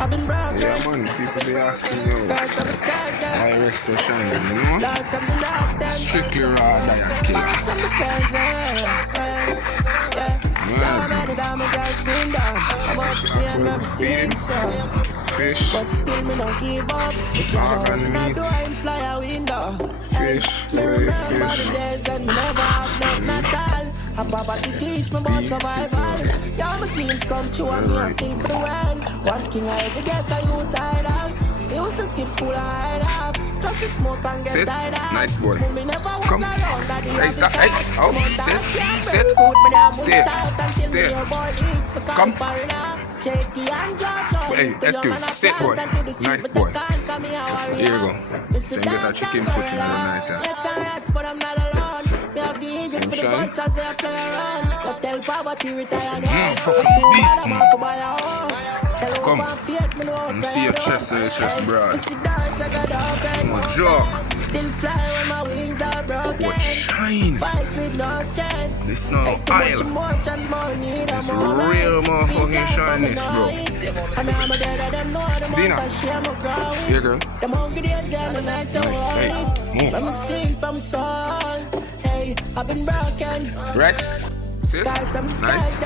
I've been broken. Yeah, man, people be asking you. Stars of the skies I down. rest so shine, you know? Lots of the last them. Strictly raw diet killer. Stars from the present. Yeah. So many damage has been done. I must be in my seen some. Fish, But still me don't give up. The dog job and open the meat. door and fly a window. Fish, Me wave remember the fish. days and me never have nothing at all. A papa to teach me about survival. Yeah, my dreams come true and me a sing for the world. One thing I ever get a youth idol. He used to skip school and hide off. Just to smoke and get Sit. tired of. Nice boy. Me never was Come. around, daddy Hey, had sir. the Hey. time. Oh, Come on, sit. dance, yeah, Sit. break food, me never Stay. move south until Stay. me a boy eats for Come. California. Shaky and George, Hey, excuse. Sit, boy. Nice boy. Here you go. So you get a chicken foot in the night. Some shine. Beast, man. Come. And see your chest broad. No joke. What shine? This no oil. This real motherfucking shyness, bro. Zena. Here, girl. Nice. Hey, move. I've been broken. Rex. Sit. Nice.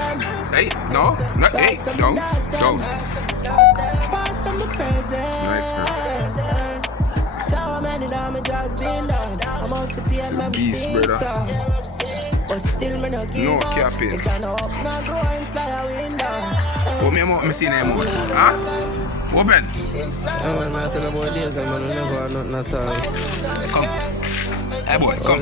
Hey, no. No. Hey, down. Down. Nice, girl. So many damages been done. I must be It's a beast, brother. But still me no give No up. capping. You can open a door and fly a window. What me out? Me see them out. Huh? Open. I'm not talking about this, I'm never nothing at all. Come. Hey, boy, come.